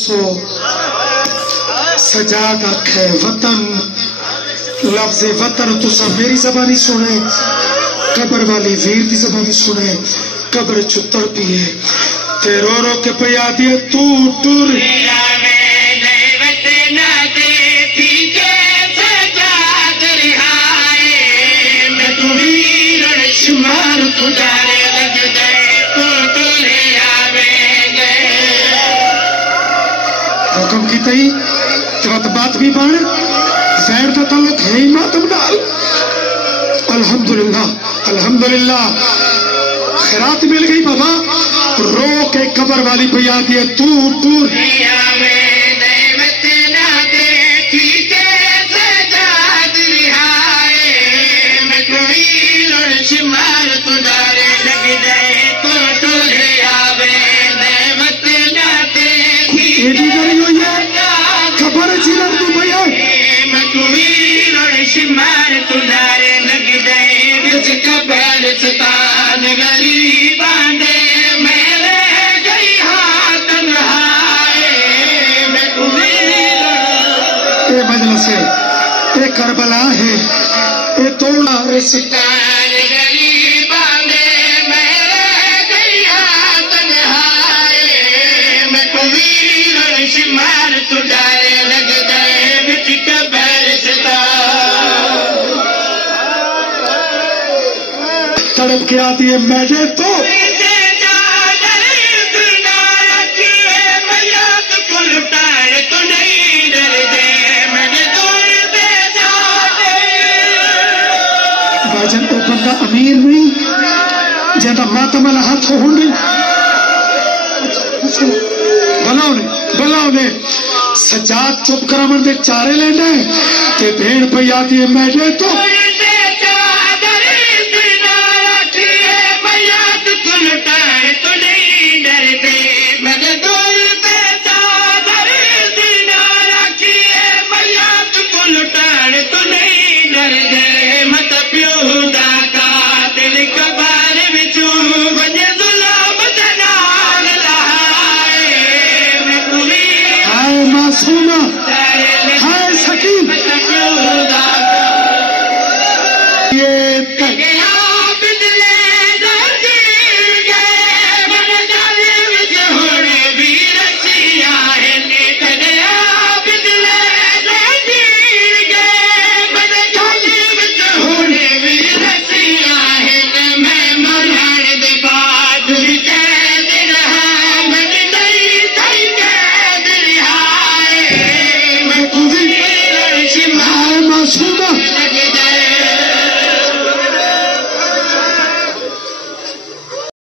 سو سجاد آکھے وطن، لفظ وطن تسا میری زبانی سنے، قبر والی ویر دی زبانی سنے، قبر چتر پیے تے رو رو کے پیا دیے تو ٹر حکم کی تئی چوت بات بھی بان زہر کا تعلق ہے ہی ماتم نال. الحمدللہ الحمدللہ خیرات مل گئی بابا. رو کے قبر والی پیا دیے تو ٹور مجلس ہے یہ کربلا ہے یہ توڑا تڑپ کے آتی ہے میڈے تو جن کو بندہ امیر نہیں جہاں ماتم والا ہاتھ ہونڈے بلاؤ نے سجاد چپ کرامن دے چارے لینا ہے کہ بھیڑ پہ آتی ہے میڈے تو